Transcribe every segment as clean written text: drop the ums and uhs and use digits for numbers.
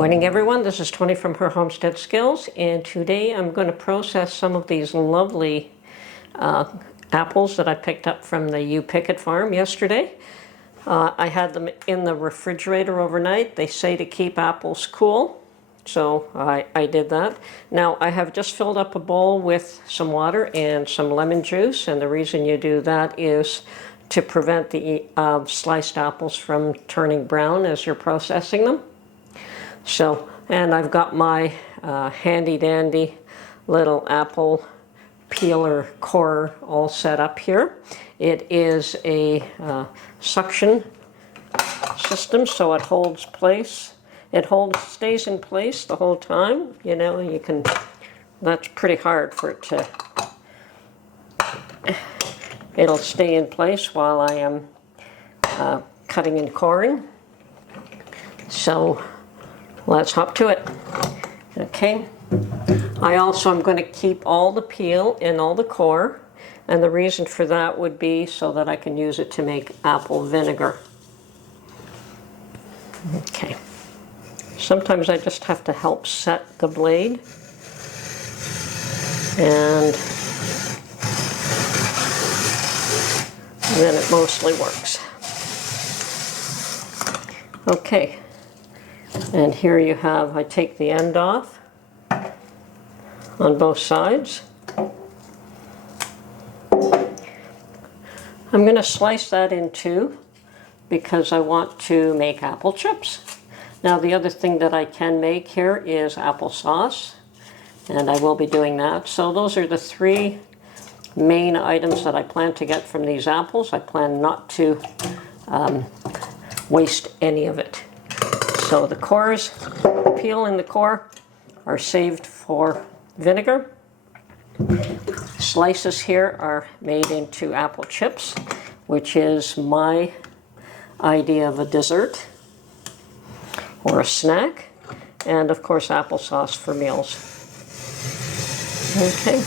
Morning everyone, this is Tony from Her Homestead Skills, and today I'm going to process some of these lovely apples that I picked up from the You Pick It farm yesterday. I had them in the refrigerator overnight. They say to keep apples cool, so I did that. Now I have just filled up a bowl with some water and some lemon juice, and the reason you do that is to prevent the sliced apples from turning brown as you're processing them. So, and I've got my handy dandy little apple peeler core all set up here. It is a suction system, so it holds place. It stays in place the whole time. You know, you can, that's pretty hard for it to, it'll stay in place while I am cutting and coring. So, let's hop to it. Okay. I also am going to keep all the peel and all the core, and the reason for that would be so that I can use it to make apple vinegar. Okay. Sometimes I just have to help set the blade, and then it mostly works. Okay. And here you have, I take the end off on both sides. I'm going to slice that in two because I want to make apple chips. Now the other thing that I can make here is applesauce, and I will be doing that. So those are the three main items that I plan to get from these apples. I plan not to waste any of it. So the cores, the peel and the core are saved for vinegar. Slices here are made into apple chips, which is my idea of a dessert or a snack. And of course applesauce for meals. Okay.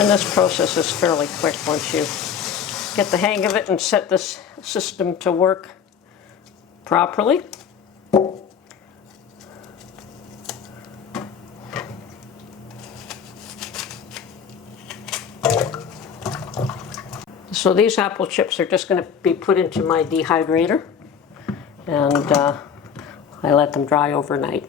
And this process is fairly quick once you get the hang of it and set this system to work properly. So these apple chips are just going to be put into my dehydrator, and I let them dry overnight.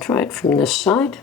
Try it from this side.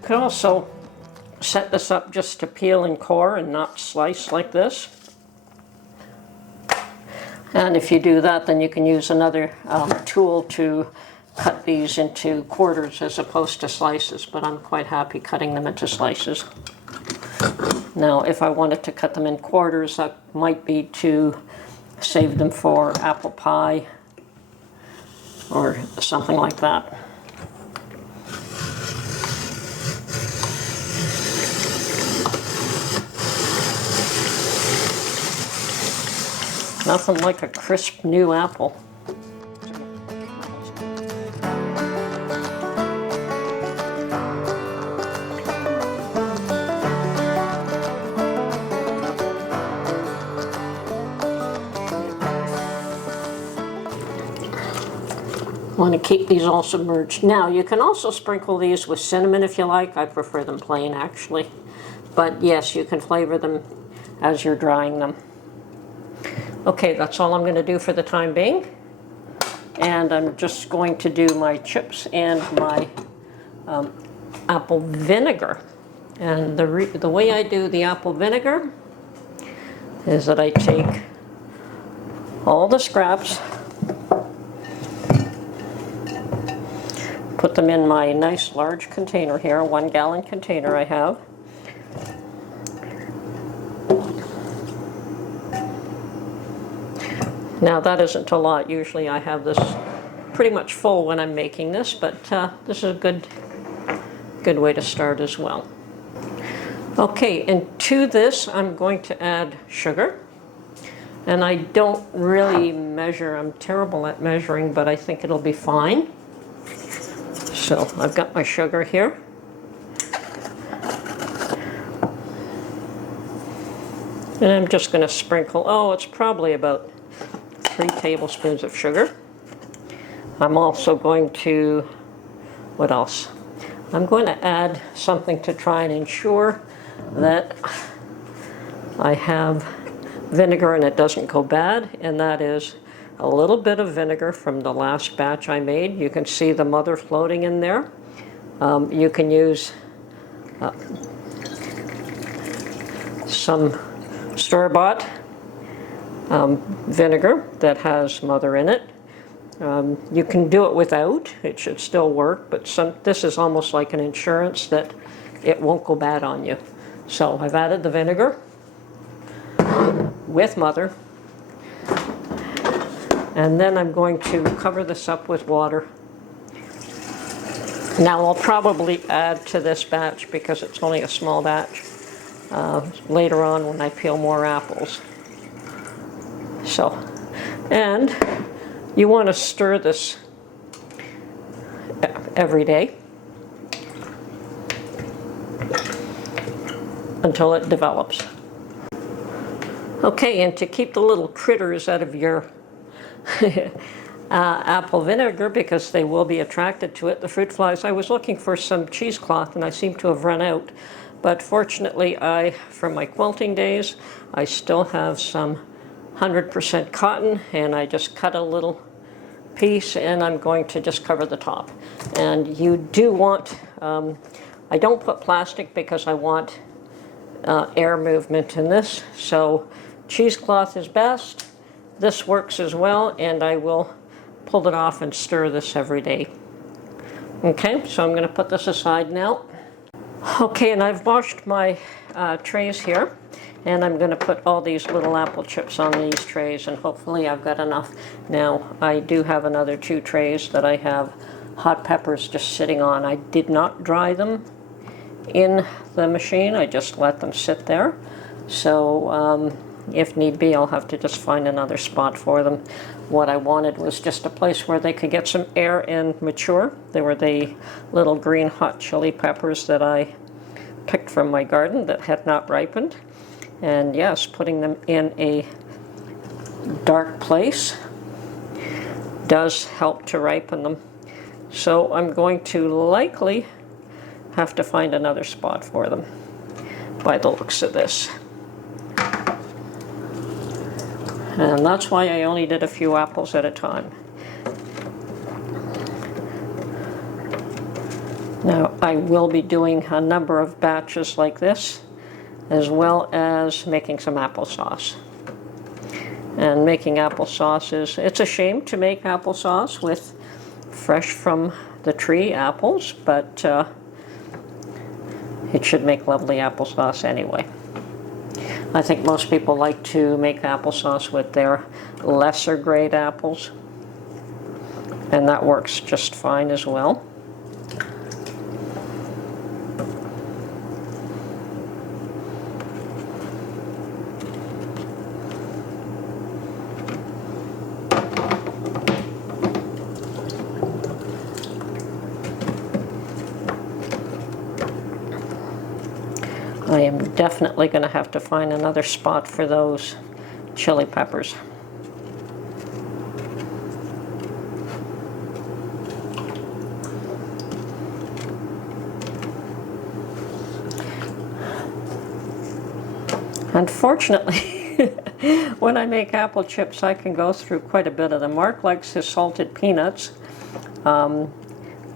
You can also set this up just to peel and core and not slice like this. And if you do that, then you can use another tool to cut these into quarters as opposed to slices, but I'm quite happy cutting them into slices. Now, if I wanted to cut them in quarters, that might be to save them for apple pie or something like that. Nothing like a crisp new apple. Want to keep these all submerged. Now, you can also sprinkle these with cinnamon if you like. I prefer them plain, actually. But yes, you can flavor them as you're drying them. Okay, that's all I'm going to do for the time being. And I'm just going to do my chips and my apple vinegar. And the way I do the apple vinegar is that I take all the scraps, put them in my nice large container here, a 1-gallon container I have. Now that isn't a lot. Usually I have this pretty much full when I'm making this, but this is a good way to start as well. Okay, and to this I'm going to add sugar. And I don't really measure. I'm terrible at measuring, but I think it'll be fine. So I've got my sugar here. And I'm just going to sprinkle, it's probably about 3 tablespoons of sugar. I'm also going to, what else? I'm going to add something to try and ensure that I have vinegar and it doesn't go bad, and that is a little bit of vinegar from the last batch I made. You can see the mother floating in there. You can use some store-bought vinegar that has mother in it. You can do it without. It should still work, but this is almost like an insurance that it won't go bad on you. So I've added the vinegar with mother. And then I'm going to cover this up with water. Now I'll probably add to this batch, because it's only a small batch, later on when I peel more apples. So, and you want to stir this every day until it develops. Okay, and to keep the little critters out of your apple vinegar, because they will be attracted to it, the fruit flies, I was looking for some cheesecloth and I seem to have run out. But fortunately, from my quilting days, I still have some 100% cotton, and I just cut a little piece and I'm going to just cover the top. And you do want, I don't put plastic because I want air movement in this, so cheesecloth is best. This works as well, and I will pull it off and stir this every day. Okay, so I'm going to put this aside now. Okay, and I've washed my trays here, and I'm going to put all these little apple chips on these trays, and hopefully I've got enough. Now, I do have another 2 trays that I have hot peppers just sitting on. I did not dry them in the machine, I just let them sit there. So if need be, I'll have to just find another spot for them. What I wanted was just a place where they could get some air and mature. They were the little green hot chili peppers that I picked from my garden that had not ripened. And yes, putting them in a dark place does help to ripen them. So I'm going to likely have to find another spot for them by the looks of this. And that's why I only did a few apples at a time. Now, I will be doing a number of batches like this, as well as making some applesauce. And making applesauce it's a shame to make applesauce with fresh from the tree apples, but it should make lovely applesauce anyway. I think most people like to make applesauce with their lesser grade apples, and that works just fine as well. I am definitely going to have to find another spot for those chili peppers. Unfortunately, when I make apple chips, I can go through quite a bit of them. Mark likes his salted peanuts.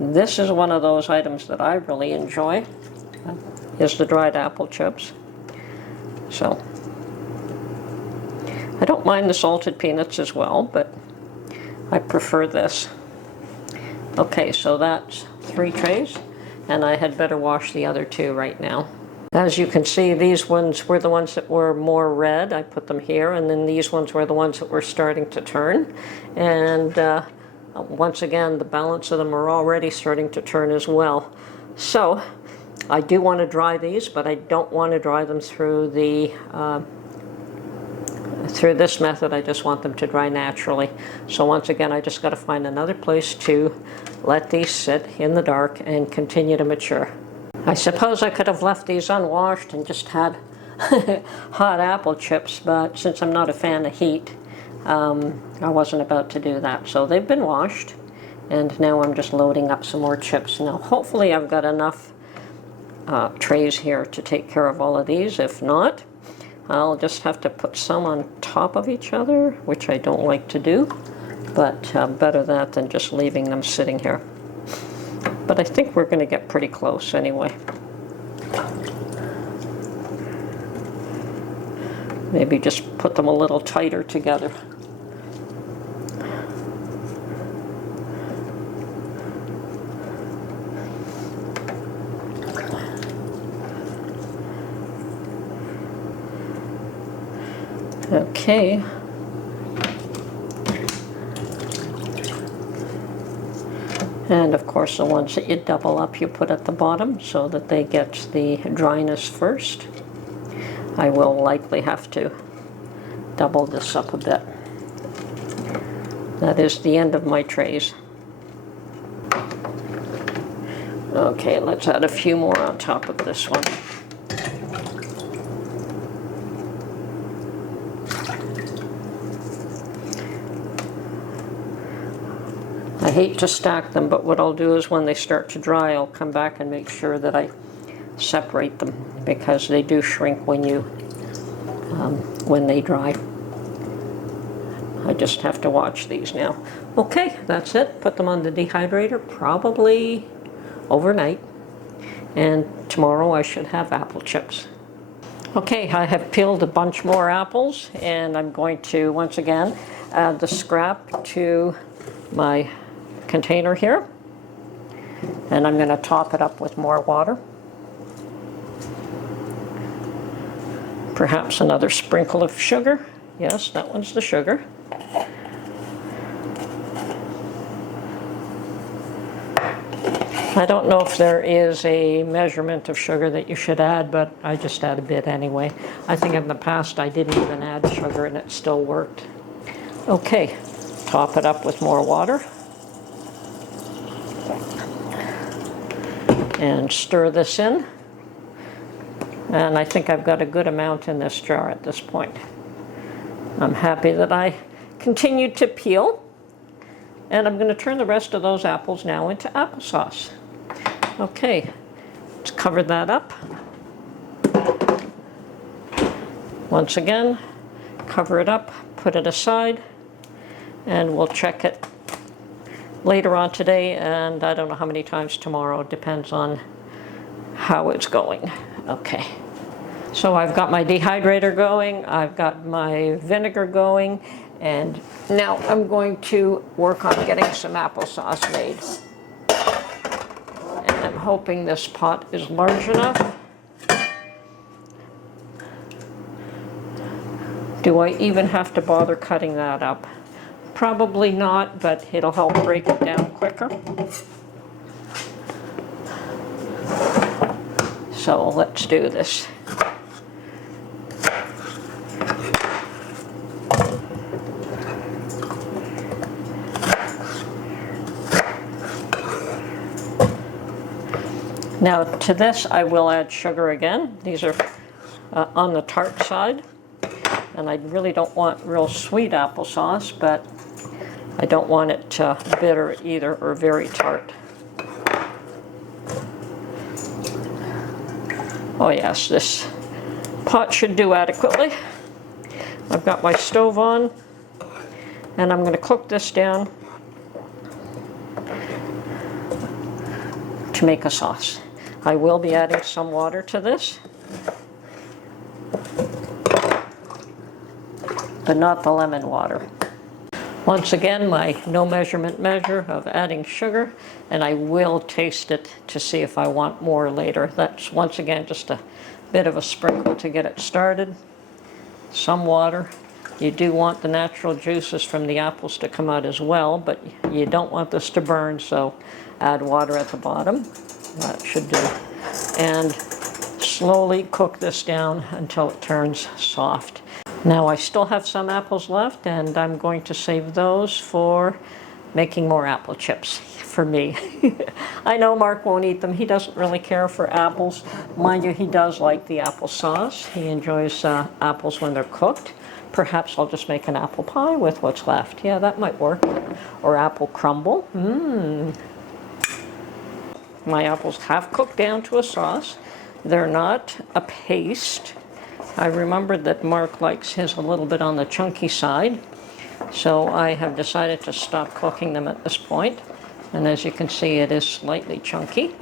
This is one of those items that I really enjoy, is the dried apple chips. So I don't mind the salted peanuts as well, but I prefer this. Okay, so that's 3 trays, and I had better wash the other 2 right now. As you can see, these ones were the ones that were more red. I put them here, and then these ones were the ones that were starting to turn. And once again, the balance of them are already starting to turn as well. So I do want to dry these, but I don't want to dry them through this method. I just want them to dry naturally. So once again, I just got to find another place to let these sit in the dark and continue to mature. I suppose I could have left these unwashed and just had hot apple chips, but since I'm not a fan of heat, I wasn't about to do that. So they've been washed, and now I'm just loading up some more chips. Now hopefully I've got enough trays here to take care of all of these. If not, I'll just have to put some on top of each other, which I don't like to do, but better that than just leaving them sitting here. But I think we're going to get pretty close anyway. Maybe just put them a little tighter together. Okay. And of course, the ones that you double up, you put at the bottom so that they get the dryness first. I will likely have to double this up a bit. That is the end of my trays. Okay, let's add a few more on top of this one. I hate to stack them, but what I'll do is when they start to dry, I'll come back and make sure that I separate them, because they do shrink when they dry. I just have to watch these now. Okay, that's it. Put them on the dehydrator, probably overnight, and tomorrow I should have apple chips. Okay, I have peeled a bunch more apples, and I'm going to once again add the scrap to my container here, and I'm going to top it up with more water. Perhaps another sprinkle of sugar. Yes, that one's the sugar. I don't know if there is a measurement of sugar that you should add, but I just add a bit anyway. I think in the past I didn't even add sugar and it still worked. Okay, top it up with more water. And stir this in. And I think I've got a good amount in this jar at this point. I'm happy that I continued to peel. And I'm going to turn the rest of those apples now into applesauce. Okay, let's cover that up. Once again, cover it up, put it aside, and we'll check it later on today, and I don't know how many times tomorrow. It depends on how it's going. Okay, so I've got my dehydrator going, I've got my vinegar going, and now I'm going to work on getting some applesauce made. And I'm hoping this pot is large enough. Do I even have to bother cutting that up? Probably not, but it'll help break it down quicker. So let's do this. Now to this I will add sugar again. These are on the tart side. And I really don't want real sweet applesauce, but I don't want it bitter either or very tart. Oh yes, this pot should do adequately. I've got my stove on, and I'm going to cook this down to make a sauce. I will be adding some water to this, but not the lemon water. Once again, my no measurement measure of adding sugar, and I will taste it to see if I want more later. That's once again just a bit of a sprinkle to get it started. Some water. You do want the natural juices from the apples to come out as well, but you don't want this to burn, so add water at the bottom. That should do. And slowly cook this down until it turns soft. Now I still have some apples left, and I'm going to save those for making more apple chips for me. I know Mark won't eat them. He doesn't really care for apples. Mind you, he does like the applesauce. He enjoys apples when they're cooked. Perhaps I'll just make an apple pie with what's left. Yeah, that might work. Or apple crumble. My apples have cooked down to a sauce. They're not a paste. I remembered that Mark likes his a little bit on the chunky side, so I have decided to stop cooking them at this point. And as you can see, it is slightly chunky.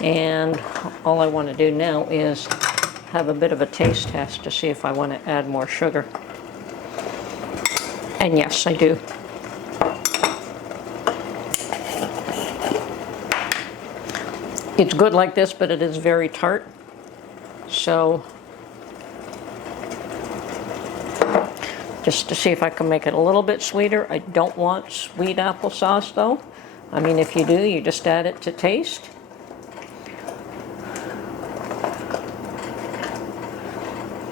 And all I want to do now is have a bit of a taste test to see if I want to add more sugar. And yes, I do. It's good like this, but it is very tart. So just to see if I can make it a little bit sweeter. I don't want sweet applesauce though. I mean, if you do, you just add it to taste.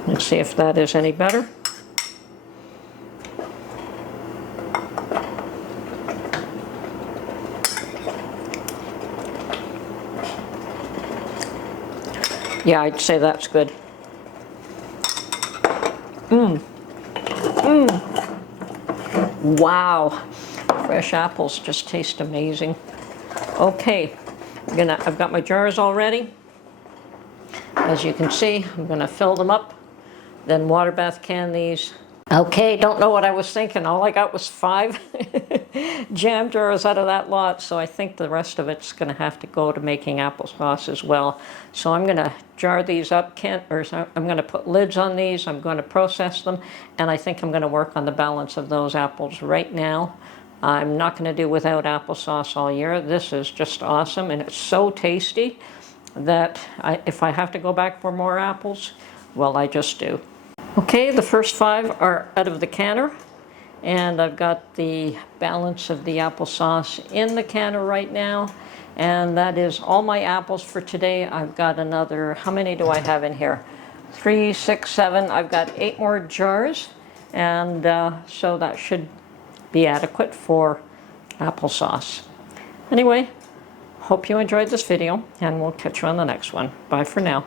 Let's see if that is any better. Yeah, I'd say that's good. Wow, fresh apples just taste amazing. Okay, I've got my jars all ready. As you can see, I'm gonna fill them up, then water bath can these. Okay, don't know what I was thinking. All I got was 5 jam jars out of that lot, so I think the rest of it's gonna have to go to making applesauce as well. So I'm gonna jar these up, I'm gonna put lids on these, I'm gonna process them, and I think I'm gonna work on the balance of those apples right now. I'm not gonna do without applesauce all year. This is just awesome, and it's so tasty that if I have to go back for more apples, well, I just do. Okay, the first 5 are out of the canner, and I've got the balance of the applesauce in the canner right now, and that is all my apples for today. I've got another, how many do I have in here? 3, 6, 7, I've got 8 more jars, and so that should be adequate for applesauce. Anyway, hope you enjoyed this video, and we'll catch you on the next one. Bye for now.